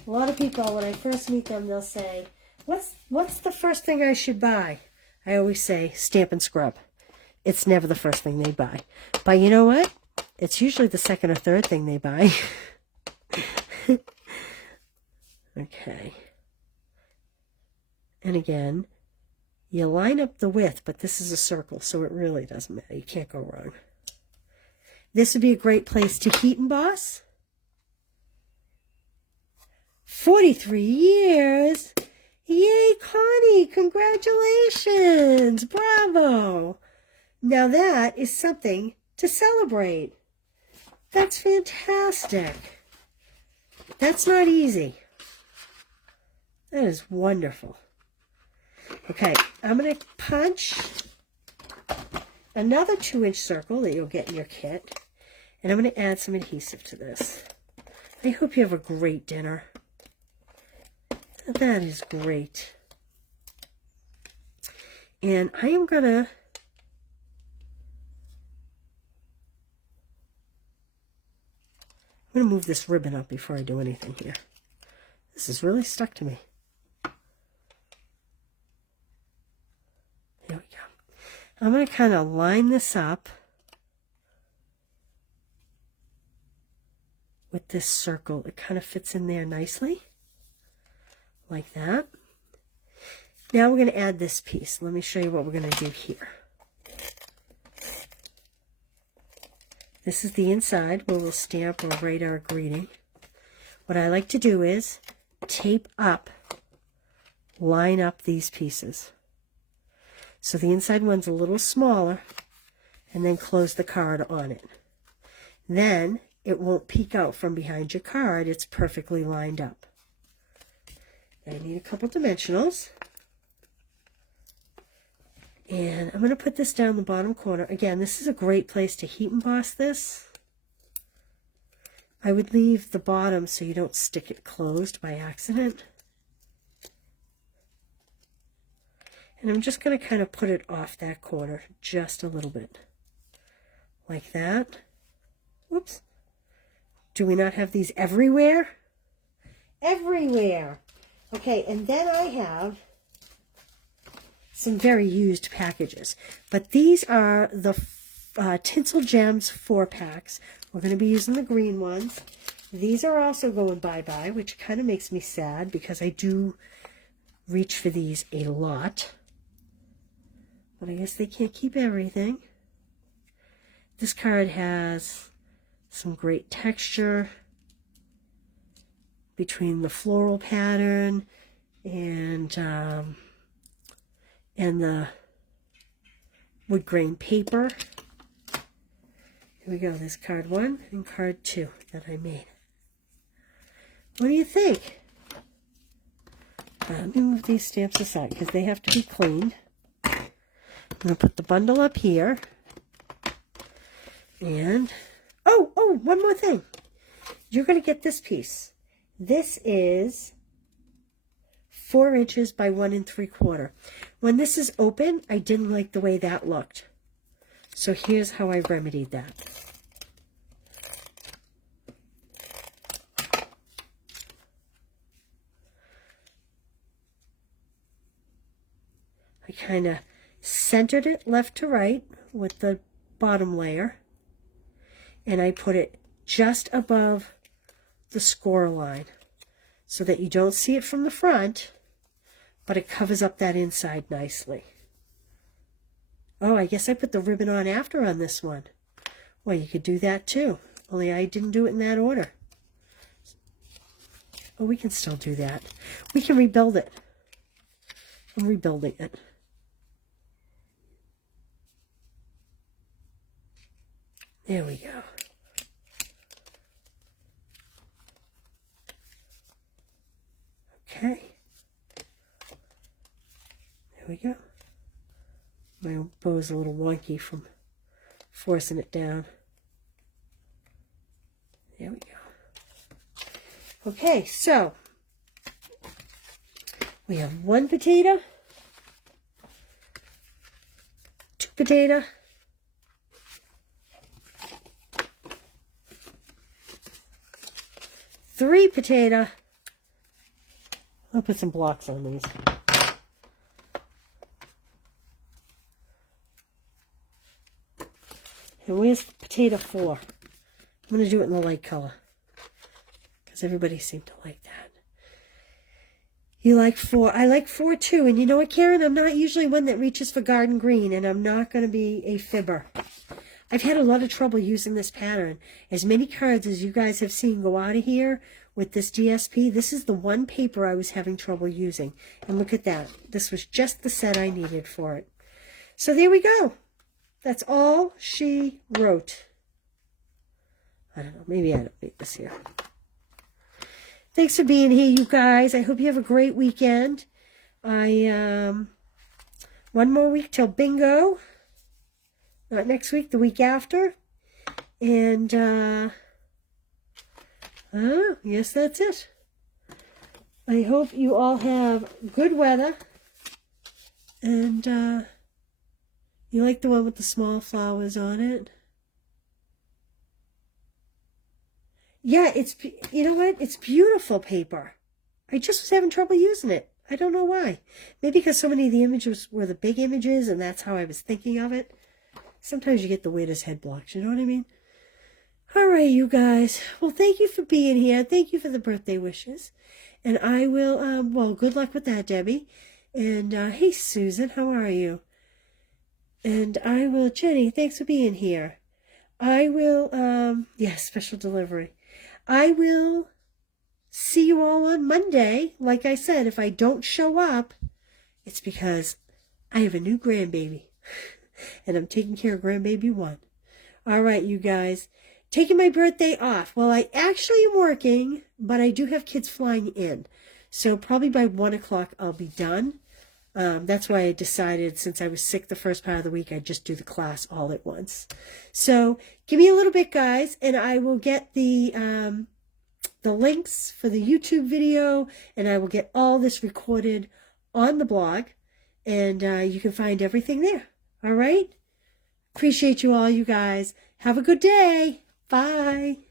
A lot of people, when I first meet them, they'll say, what's the first thing I should buy? I always say Stamp and Scrub. It's never the first thing they buy. But you know what? It's usually the second or third thing they buy. Okay. And again, you line up the width, but this is a circle, so it really doesn't matter. You can't go wrong. This would be a great place to heat emboss. 43 years. Yay, Connie, congratulations. Bravo. Now that is something to celebrate. That's fantastic. That's not easy. That is wonderful. Okay, I'm going to punch another 2-inch circle that you'll get in your kit. And I'm going to add some adhesive to this. I hope you have a great dinner. That is great. And I am going to move this ribbon up before I do anything here. This is really stuck to me. There we go. I'm going to kind of line this up with this circle. It kind of fits in there nicely, like that. Now we're going to add this piece. Let me show you what we're going to do here. This is the inside where we'll stamp or write our greeting. What I like to do is tape up, line up these pieces. So the inside one's a little smaller, and then close the card on it. Then it won't peek out from behind your card. It's perfectly lined up. I need a couple dimensionals. And I'm going to put this down the bottom corner. Again, this is a great place to heat emboss this. I would leave the bottom so you don't stick it closed by accident. And I'm just going to kind of put it off that corner just a little bit. Like that. Whoops. Do we not have these everywhere? Everywhere. Okay, and then I have some very used packages. But these are the Tinsel Gems 4-packs. We're going to be using the green ones. These are also going bye-bye, which kind of makes me sad because I do reach for these a lot. But I guess they can't keep everything. This card has some great texture between the floral pattern and the wood grain paper. Here we go. There's card 1 and card 2 that I made. What do you think? Let me move these stamps aside because they have to be cleaned. I'm going to put the bundle up here. And, oh, one more thing. You're going to get this piece. This is 4 inches by 1 3/4. When this is open, I didn't like the way that looked. So here's how I remedied that. I kind of centered it left to right with the bottom layer, and I put it just above the score line so that you don't see it from the front, but it covers up that inside nicely. Oh, I guess I put the ribbon on after on this one. Well, you could do that too, only I didn't do it in that order. Oh, we can still do that. We can rebuild it. I'm rebuilding it. There we go. Okay. There we go. My bow's a little wonky from forcing it down. There we go. Okay, so we have 1 potato, 2 potato, 3 potato. I'll put some blocks on these. And where's potato 4? I'm going to do it in the light color because everybody seemed to like that. You like 4. I like 4 too. And you know what, Karen? I'm not usually one that reaches for garden green, and I'm not going to be a fibber. I've had a lot of trouble using this pattern. As many cards as you guys have seen go out of here with this DSP, this is the one paper I was having trouble using. And look at that. This was just the set I needed for it. So there we go. That's all she wrote. I don't know. Maybe I don't need this here. Thanks for being here, you guys. I hope you have a great weekend. One more week till bingo. Not next week, the week after. And, yes, that's it. I hope you all have good weather. And, you like the one with the small flowers on it? Yeah, you know what? It's beautiful paper. I just was having trouble using it. I don't know why. Maybe because so many of the images were the big images, and that's how I was thinking of it. Sometimes you get the weirdest head blocks, you know what I mean? All right, you guys. Well, thank you for being here. Thank you for the birthday wishes. And I will, well, good luck with that, Debbie. And, hey, Susan, how are you? And I will, Jenny, thanks for being here. I will, yes, special delivery. I will see you all on Monday. Like I said, if I don't show up, it's because I have a new grandbaby. And I'm taking care of grandbaby 1. All right, you guys. Taking my birthday off. Well, I actually am working, but I do have kids flying in. So probably by 1 o'clock I'll be done. That's why I decided, since I was sick the first part of the week, I'd just do the class all at once. So give me a little bit, guys, and I will get the links for the YouTube video, and I will get all this recorded on the blog, and you can find everything there. All right? Appreciate you all, you guys. Have a good day. Bye.